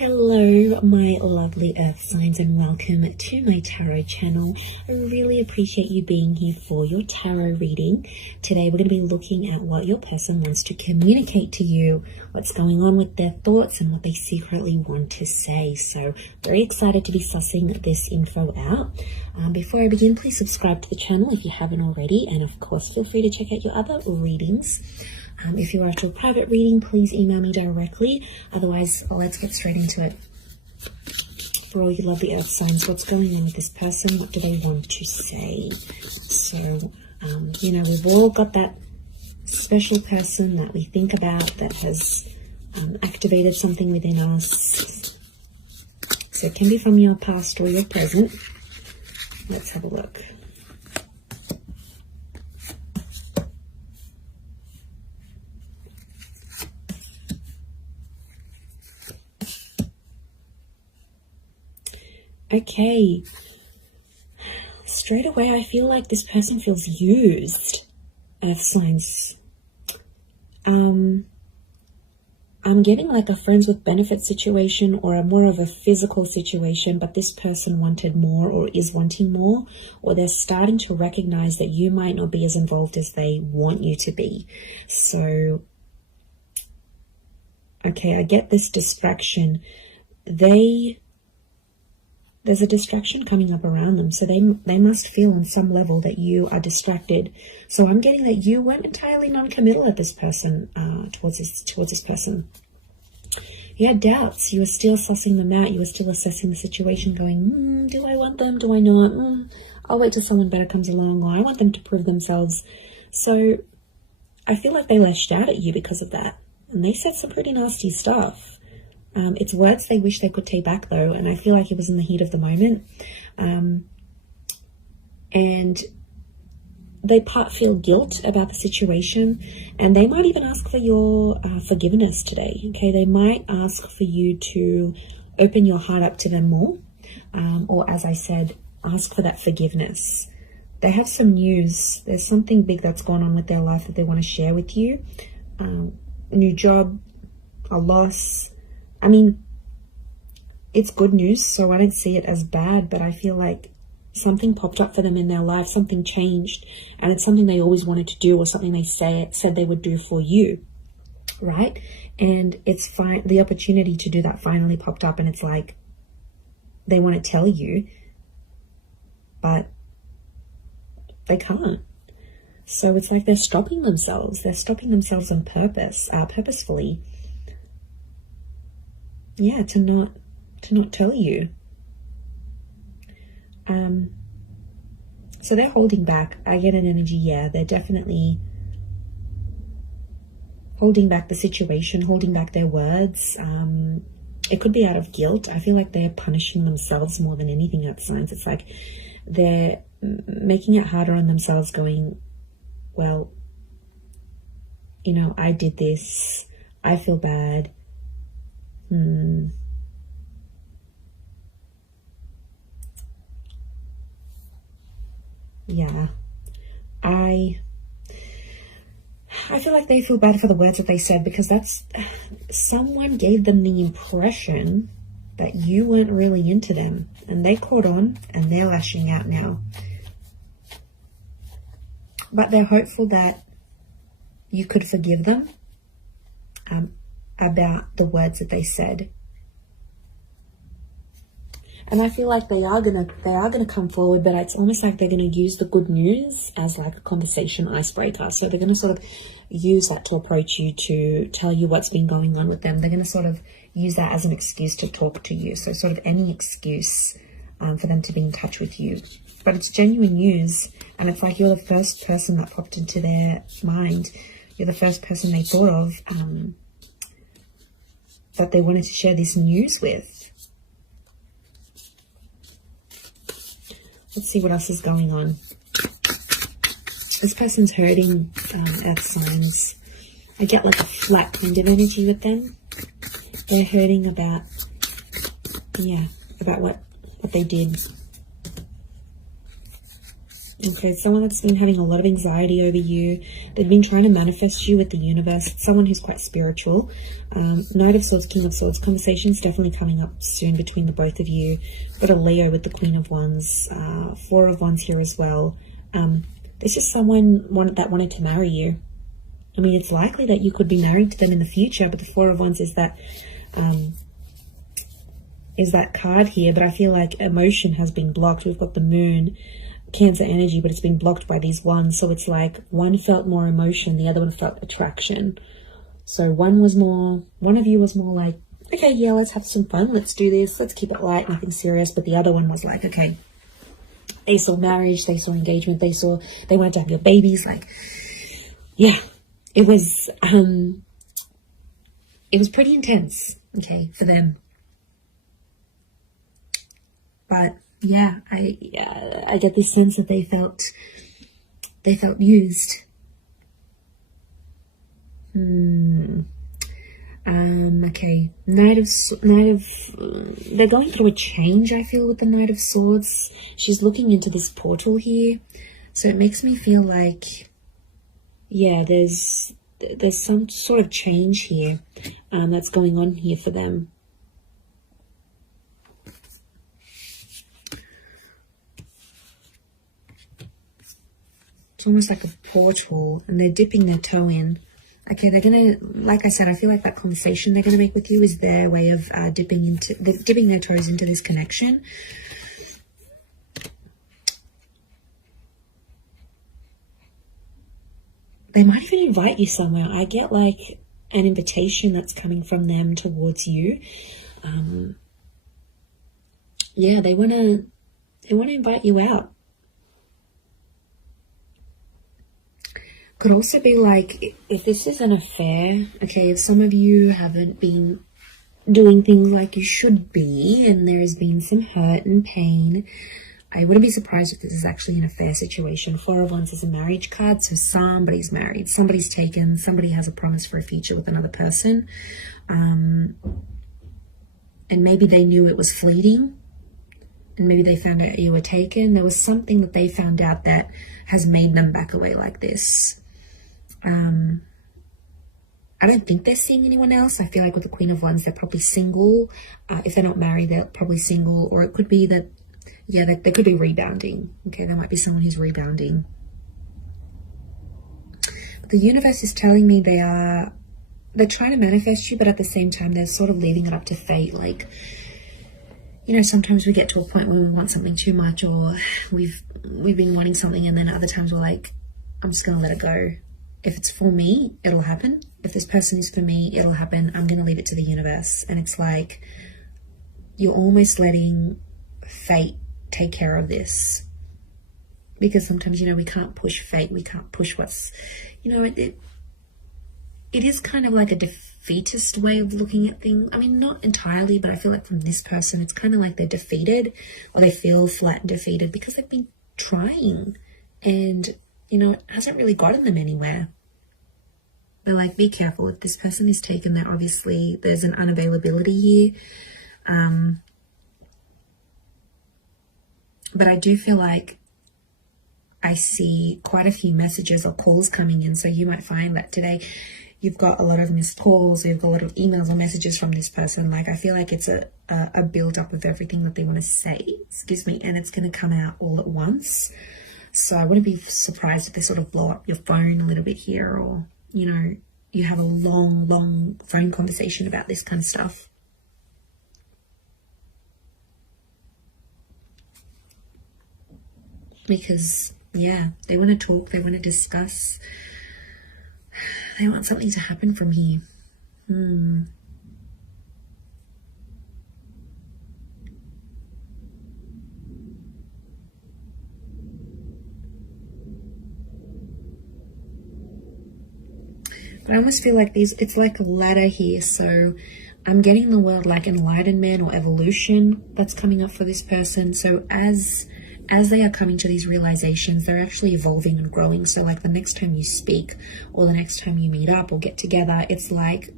Hello, my lovely earth signs, and welcome to my tarot channel. I really appreciate you being here for your tarot reading. Today we're going to be looking at what your person wants to communicate to you, what's going on with their thoughts, and what they secretly want to say. So very excited to be sussing this info out. Before I begin, please subscribe to the channel if you haven't already, and of course feel free to check out your other readings. If you're after a private reading, please email me directly. Otherwise, let's get straight into it. For all you lovely earth signs, what's going on with this person? What do they want to say? So, we've all got that special person that we think about that has activated something within us. So it can be from your past or your present. Let's have a look. Okay, straight away I feel like this person feels used, earth signs. I'm getting like a friends with benefits situation or a more of a physical situation, but this person wanted more or is wanting more, or they're starting to recognize that you might not be as involved as they want you to be. So, okay, I get this distraction. There's a distraction coming up around them, so they must feel on some level that you are distracted. So I'm getting that you weren't entirely non-committal at this person, towards this person. You had doubts. You were still sussing them out. You were still assessing the situation, going, do I want them? Do I not? I'll wait till someone better comes along, or I want them to prove themselves. So I feel like they lashed out at you because of that, and they said some pretty nasty stuff. It's words they wish they could take back though, and I feel like it was in the heat of the moment. And they feel guilt about the situation, and they might even ask for your forgiveness today. Okay, they might ask for you to open your heart up to them more, or as I said, ask for that forgiveness. They have some news. There's something big that's gone on with their life that they want to share with you. New job, a loss. I mean, it's good news, so I don't see it as bad, but I feel like something popped up for them in their life, something changed, and it's something they always wanted to do, or something they said they would do for you, right? And it's fine. The opportunity to do that finally popped up, and it's like they want to tell you, but they can't. So it's like they're stopping themselves. They're stopping themselves on purpose, purposefully. Yeah, to not tell you. So they're holding back. I get an energy, yeah, they're definitely holding back the situation, holding back their words. It could be out of guilt. I feel like they're punishing themselves more than anything at signs. It's like they're making it harder on themselves, going, well, I did this, I feel bad. Yeah, I feel like they feel bad for the words that they said, because someone gave them the impression that you weren't really into them, and they caught on and they're lashing out now. But they're hopeful that you could forgive them about the words that they said. And I feel like they are gonna come forward, but it's almost like they're gonna use the good news as like a conversation icebreaker. So they're gonna sort of use that to approach you, to tell you what's been going on with them. They're gonna sort of use that as an excuse to talk to you. So sort of any excuse for them to be in touch with you. But it's genuine news, and it's like you're the first person that popped into their mind. You're the first person they thought of, that they wanted to share this news with. Let's see what else is going on. This person's hurting, earth signs. I get like a flat kind of energy with them. They're hurting about what they did. Okay, someone that's been having a lot of anxiety over you. They've been trying to manifest you with the universe. It's someone who's quite spiritual. Knight of Swords, King of Swords. Conversations definitely coming up soon between the both of you. Got a Leo with the Queen of Wands. Four of Wands here as well. There's just someone that wanted to marry you. I mean, it's likely that you could be married to them in the future, but the Four of Wands is that card here. But I feel like emotion has been blocked. We've got the Moon, Cancer energy, but it's been blocked by these wands. So it's like one felt more emotion, the other one felt attraction. So one of you was more like, okay, yeah, let's have some fun, let's do this, let's keep it light, nothing serious. But the other one was like, okay, they saw marriage, they saw engagement, they wanted to have your babies. Like, yeah, it was pretty intense, okay, for them. But yeah, I get this sense that they felt used. Okay, they're going through a change, I feel, with the Knight of Swords. She's looking into this portal here, so it makes me feel like, yeah, there's some sort of change here that's going on here for them. It's almost like a portal, and they're dipping their toe in. Okay, they're gonna, like I said, I feel like that conversation they're gonna make with you is their way of dipping their toes into this connection. They might even invite you somewhere. I get like an invitation that's coming from them towards you. Yeah, they wanna invite you out. Could also be like, if this is an affair, okay, if some of you haven't been doing things like you should be, and there has been some hurt and pain, I wouldn't be surprised if this is actually an affair situation. Four of Wands is a marriage card, so somebody's married, somebody's taken, somebody has a promise for a future with another person, and maybe they knew it was fleeting, and maybe they found out you were taken. There was something that they found out that has made them back away like this. I don't think they're seeing anyone else. I feel like with the Queen of Wands, they're probably single. If they're not married, they're probably single. Or it could be that, yeah, they could be rebounding. Okay, there might be someone who's rebounding. But the universe is telling me they're trying to manifest you, but at the same time, they're sort of leaving it up to fate. Like, you know, sometimes we get to a point where we want something too much, or we've been wanting something, and then other times we're like, I'm just going to let it go. If it's for me, it'll happen. If this person is for me, it'll happen. I'm going to leave it to the universe. And it's like, you're almost letting fate take care of this. Because sometimes, you know, we can't push fate. We can't push what's, you know, it is kind of like a defeatist way of looking at things. I mean, not entirely, but I feel like from this person, it's kind of like they're defeated, or they feel flat and defeated because they've been trying, and you know, it hasn't really gotten them anywhere. They're like, be careful, if this person is taken, there obviously there's an unavailability here. But I do feel like I see quite a few messages or calls coming in. So you might find that today you've got a lot of missed calls, or you've got a lot of emails or messages from this person. Like, I feel like it's a build up of everything that they want to say, excuse me, and it's going to come out all at once. So I wouldn't be surprised if they sort of blow up your phone a little bit here, or, you know, you have a long phone conversation about this kind of stuff. Because, yeah, they want to talk, they want to discuss, they want something to happen from here. But I almost feel like it's like a ladder here. So I'm getting the word like enlightenment or evolution that's coming up for this person. So as they are coming to these realizations, they're actually evolving and growing. So like the next time you speak, or the next time you meet up or get together, it's like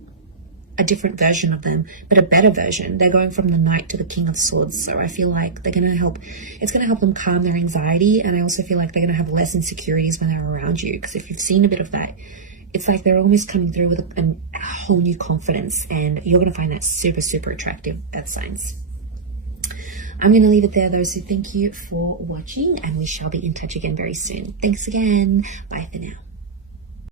a different version of them, but a better version. They're going from the Knight to the King of Swords. So I feel like they're going to help, it's going to help them calm their anxiety. And I also feel like they're going to have less insecurities when they're around you. Because if you've seen a bit of that, it's like they're almost coming through with a whole new confidence, and you're going to find that super, super attractive, Earth signs. I'm going to leave it there though. So thank you for watching, and we shall be in touch again very soon. Thanks again. Bye for now.